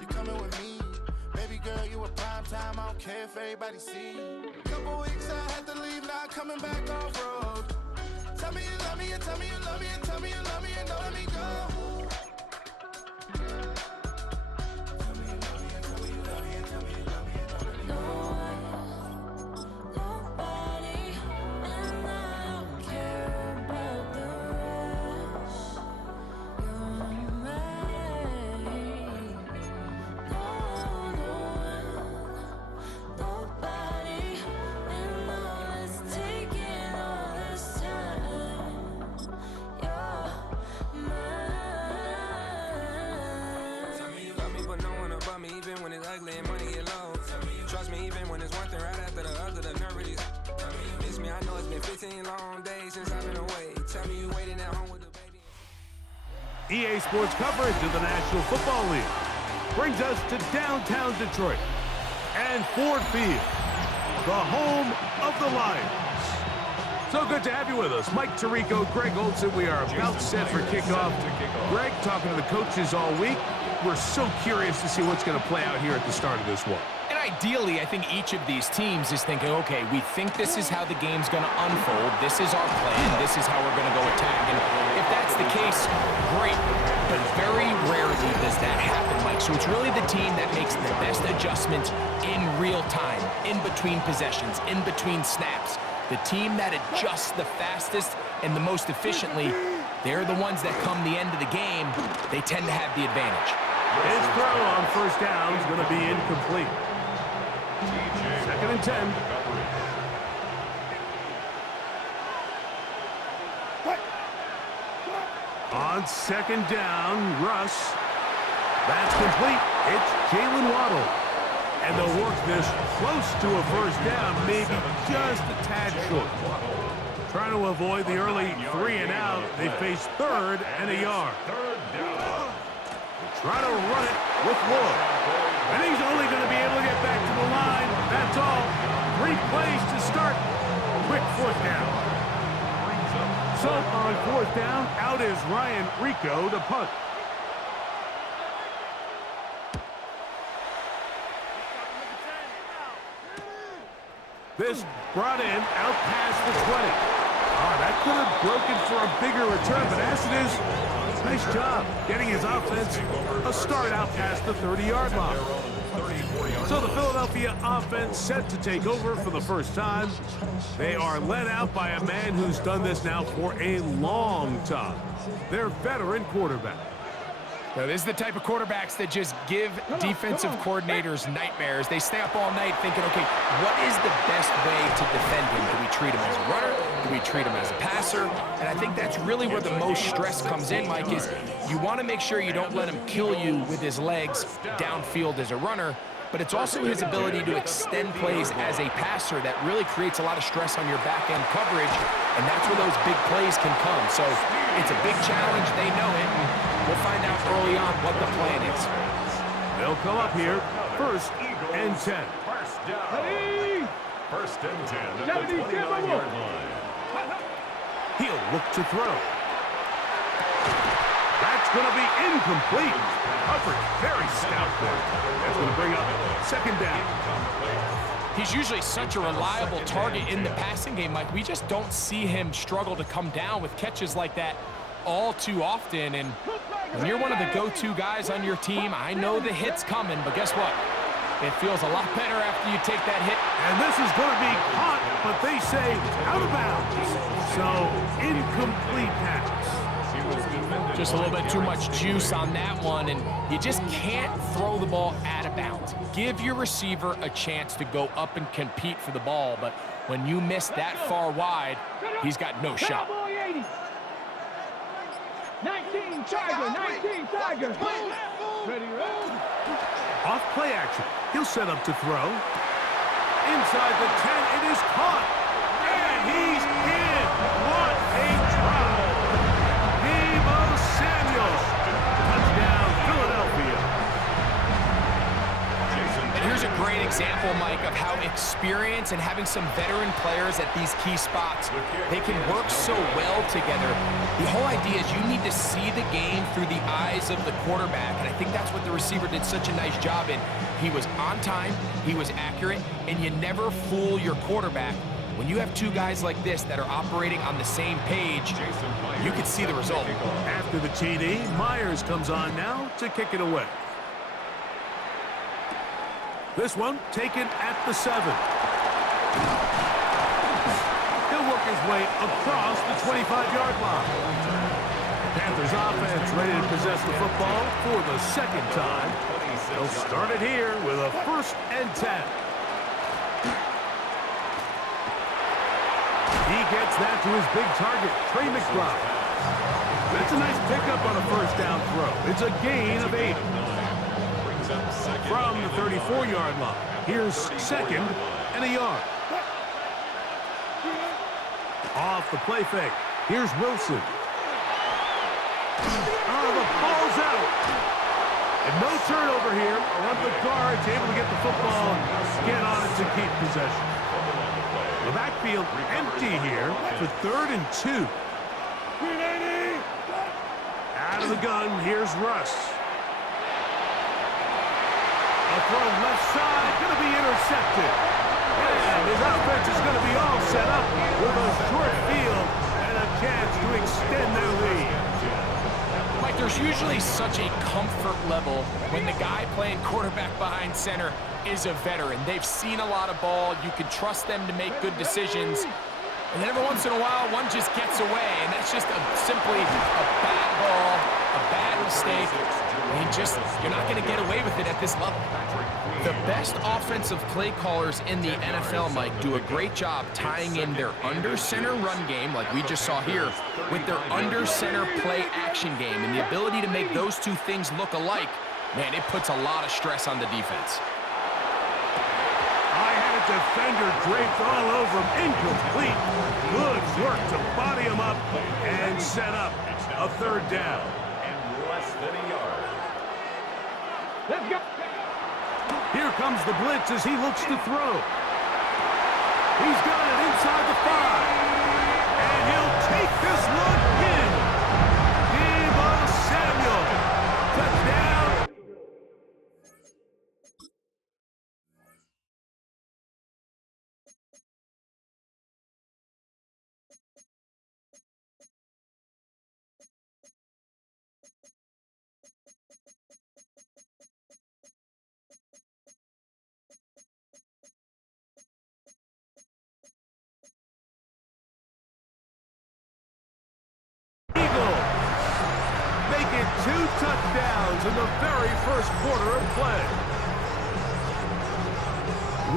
You coming with me? Baby girl, you a prime time, I don't care if everybody see. Couple weeks I had to leave, now I'm coming back off road. Tell me you love me, and tell me you love me, and tell me you love me, and don't let me go. Even when it's ugly and money get low. Trust me, even when it's one thing right after the other, the nerve really miss me. I know it's been 15 long days since I've been away. Tell me you waiting at home with the baby. EA Sports coverage of the National Football League brings us to downtown Detroit and Ford Field, the home of the Lions. So good to have you with us. Mike Tirico, Greg Olson. We are about set for kickoff. Greg talking to the coaches all week. We're so curious to see what's going to play out here at the start of this one. And ideally, I think each of these teams is thinking, okay, we think this is how the game's going to unfold. This is our plan. This is how we're going to go attack. And if that's the case, great. But very rarely does that happen, Mike. So it's really the team that makes the best adjustments in real time, in between possessions, in between snaps. The team that adjusts the fastest and the most efficiently, they're the ones that come the end of the game, they tend to have the advantage. His throw on first down is going to be incomplete. 2nd and 10. On 2nd down, Russ. That's complete. It's Jalen Waddle. And they'll work this close to a first down, maybe just a tad short. Trying to avoid the early 3 and out. They face 3rd and a yard. Trying to run it with Lloyd. And he's only going to be able to get back to the line. That's all. 3 plays to start. Quick 4th down. So on 4th down, out is Ryan Rico to punt. This brought in out past the 20. That could have broken for a bigger return, but as it is, nice job getting his offense a start out past the 30-yard line. So the Philadelphia offense set to take over for the first time. They are led out by a man who's done this now for a long time. Their veteran quarterback. Now, this is the type of quarterbacks that just give defensive coordinators nightmares. They stay up all night thinking, okay, what is the best way to defend him? Do we treat him as a runner? Do we treat him as a passer? And I think that's really where the most stress comes in, Mike, is you want to make sure you don't let him kill you with his legs downfield as a runner, but it's also his ability to extend plays as a passer that really creates a lot of stress on your back-end coverage, and that's where those big plays can come. So it's a big challenge. They know it, and we'll find out early on what the plan is. They'll come up here, 1st and 10. First and 10 at the 29-yard line. He'll look to throw. That's going to be incomplete. Coverage, very stout there. That's going to bring up 2nd down. He's usually such a reliable target in the passing game, Mike. We just don't see him struggle to come down with catches like that all too often. And when you're one of the go-to guys on your team, I know the hit's coming, but guess what? It feels a lot better after you take that hit. And this is going to be caught, but they say out of bounds. So, incomplete pass. Just a little bit too much juice on that one, and you just can't throw the ball out of bounds. Give your receiver a chance to go up and compete for the ball, but when you miss that far wide, he's got no shot. 19 Tiger. Ready, roll. Off play action. He'll set up to throw. Inside the 10, it is caught. And he's in. What a drop. Deebo Samuel. Touchdown, Philadelphia. And here's a great example, Mike, of how experience and having some veteran players at these key spots, they can work so well together. The whole idea is you need to see the game through the eyes of the quarterback, and I think that's what the receiver did such a nice job in. He was on time, he was accurate, and you never fool your quarterback. When you have two guys like this that are operating on the same page, you can see the result. After the TD, Myers comes on now to kick it away. This one taken at the 7. He'll work his way across the 25-yard line. Panthers offense ready to possess the football for the second time. They'll start it here with a 1st and 10. He gets that to his big target, Trey McBride. That's a nice pickup on a 1st down throw. It's a gain of 8. From the 34-yard line, here's 2nd and a yard. Off the play fake, here's Wilson. Oh, the ball's out. And no turnover here. One of the guards able to get the football and get on it to keep possession. The backfield empty here for 3rd and 2. Out of the gun, here's Russ. A throw left side, going to be intercepted. And his offense is going to be all set up with a short field and a chance to extend their lead. Mike, there's usually such a comfort level when the guy playing quarterback behind center is a veteran. They've seen a lot of ball. You can trust them to make good decisions. And then every once in a while, one just gets away, and that's just simply a bad ball, a bad mistake. You're not going to get away with it at this level. The best offensive play callers in the NFL, Mike, do a great job tying in their under-center run game, like we just saw here, with their under-center play action game. And the ability to make those two things look alike, man, it puts a lot of stress on the defense. I had a defender draped all over him, incomplete. Good work to body him up and set up a 3rd down. And less than a yard. Let's go. Here comes the blitz as he looks to throw. He's got it inside the 5. And he'll take this one in. Deebo Samuel. Touchdown. Make it 2 touchdowns in the very 1st quarter of play.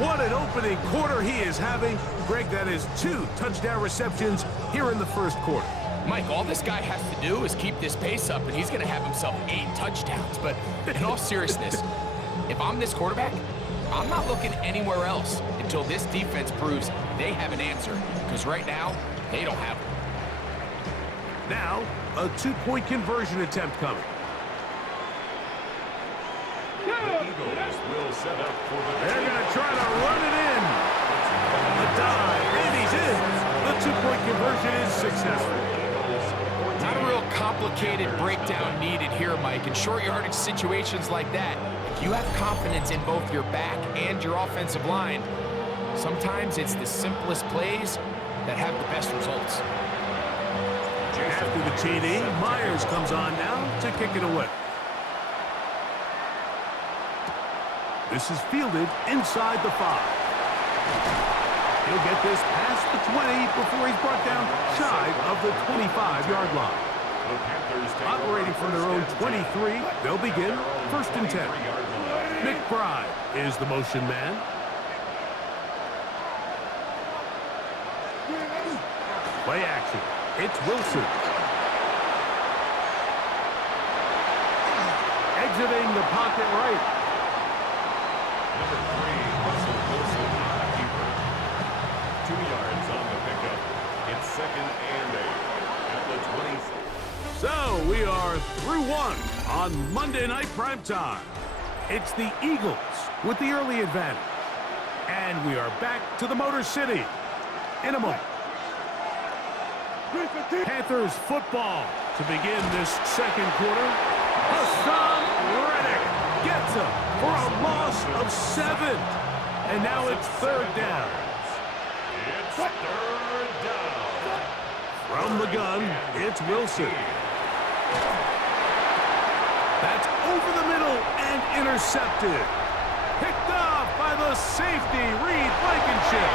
What an opening quarter he is having. Greg, that is 2 touchdown receptions here in the 1st quarter. Mike, all this guy has to do is keep this pace up, and he's going to have himself 8 touchdowns. But in all seriousness, if I'm this quarterback, I'm not looking anywhere else until this defense proves they have an answer. Because right now, they don't have one. Now, a 2-point conversion attempt coming. The Eagles will set up for the... They're going to try to run it in. The dive, and he's in. The 2-point conversion is successful. Not a real complicated breakdown needed here, Mike. In short yardage situations like that, if you have confidence in both your back and your offensive line, sometimes it's the simplest plays that have the best results. After the TD, Myers comes on now to kick it away. This is fielded inside the 5. He'll get this past the 20 before he's brought down shy of the 25-yard line. Operating from their own 23, they'll begin 1st and 10. McBride is the motion man. Play action. It's Wilson. Exiting the pocket right. Number 3, Russell Wilson, keeper. 2 yards on the pickup. It's 2nd and 8 at the 20. So we are through 1 on Monday Night Primetime. It's the Eagles with the early advantage. And we are back to the Motor City in a moment. Panthers football to begin this second quarter. Hassan Reddick gets him for a loss of 7. And now it's third down. It's third down. From the gun, it's Wilson. That's over the middle and intercepted. Picked off by the safety, Reed Blankenship.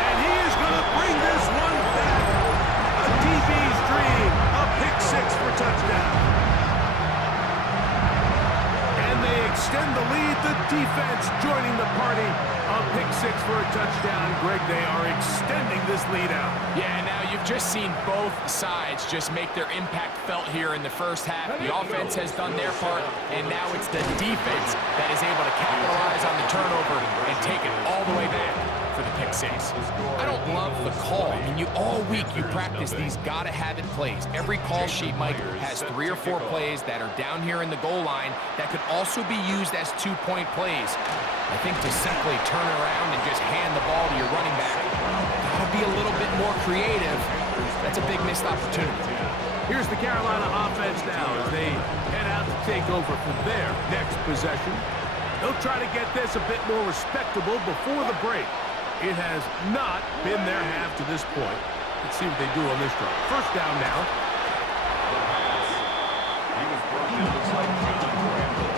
And he is going to bring this one back. A DB's dream, a pick 6 for touchdown. And they extend the lead, the defense joining the party. A pick 6 for a touchdown. Greg, they are extending this lead out. Yeah, now you've just seen both sides just make their impact felt here in the first half. The offense has done their part, and now it's the defense that is able to capitalize on the turnover and take it all the way back for the pick 6. I don't love the call. I mean, all week you practice these gotta-have-it plays. Every call sheet, Mike, has 3 or 4 plays that are down here in the goal line that could also be used as 2-point plays. I think to simply turn around and just hand the ball to your running back, gotta be a little bit more creative. That's a big missed opportunity. Here's the Carolina offense now as they head out to take over for their next possession. They'll try to get this a bit more respectable before the break. It has not been their half to this point. Let's see what they do on this drive. First down now. He was brought down by John Rambo.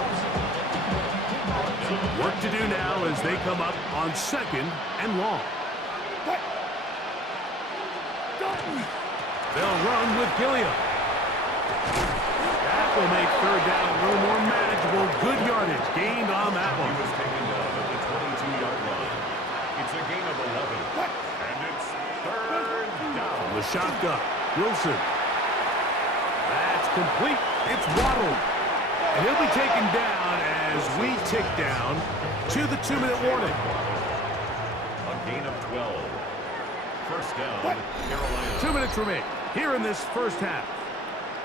Work to do now as they come up on 2nd and long. They'll run with Gilliam. That will make third down a little more manageable. Good yardage gained on that one. He was taken down at the 22-yard line. It's a gain of 11. And it's third down. From the shotgun, Wilson. That's complete. It's Waddle. And he'll be taken down as we tick down to the 2-minute warning. A gain of 12. First down, Carolina. 2 minutes remain here in this first half.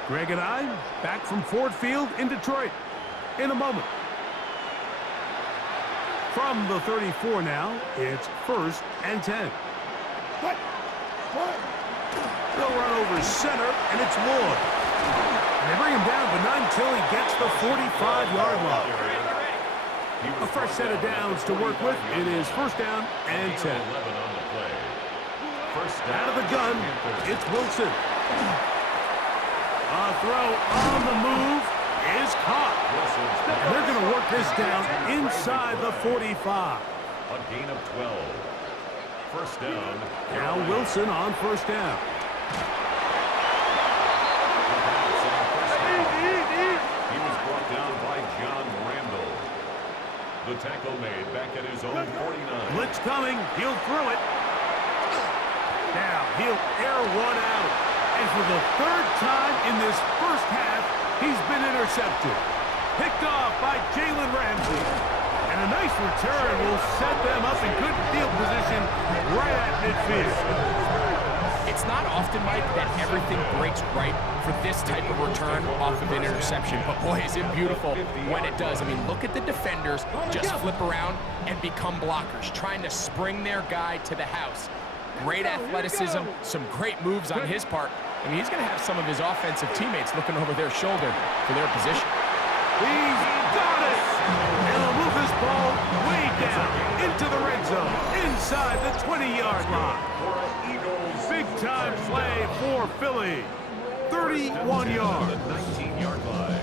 Greg and I back from Ford Field in Detroit in a moment. From the 34 now, it's 1st and 10. They'll run over center, and it's Ward. And they bring him down, but not until he gets the 45-yard line. A fresh set of downs to work with. It is 1st down and 10. Out of the gun, it's Wilson. A throw on the move is caught. And they're going to work this down inside the 45. A gain of 12. First down. Now Wilson on 1st down. He was brought down by John Randall. The tackle made back at his own 49. Blitz coming. He'll throw it. Now he'll air one out. And for the 3rd time in this first half, he's been intercepted. Picked off by Jalen Ramsey. And a nice return will set them up in good field position right at midfield. It's not often, Mike, that everything breaks right for this type of return off of an interception. But boy, is it beautiful when it does. I mean, look at the defenders just flip around and become blockers, trying to spring their guy to the house. Great athleticism, some great moves on his part. I mean, he's going to have some of his offensive teammates looking over their shoulder for their position. He's got it! And he'll move this ball way down into the red zone, inside the 20-yard line. Big-time play for Philly. 31 yards. 19-yard line.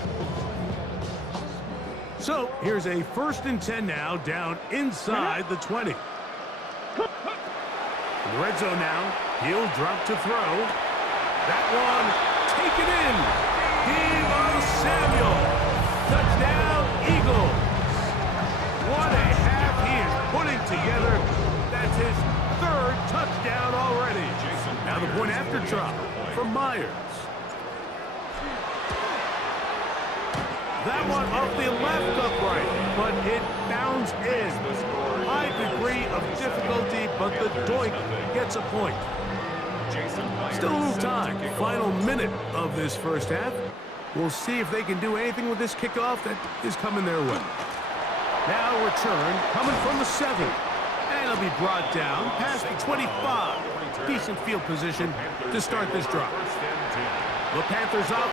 So here's a 1st and 10 now, down inside the 20. In the red zone now, he'll drop to throw. That one taken in. Deebo Samuel. Touchdown, Eagles. What a half he is putting together. That's his 3rd touchdown already. Now the point after drop from Myers. That one off the left upright, but it bounds in. High degree of difficulty, but the doink gets a point. Still a little time. Final minute of this first half. We'll see if they can do anything with this kickoff that is coming their way. Now return coming from the 7. And And he'll be brought down past the 25. Decent field position to start this drive. The Panthers up.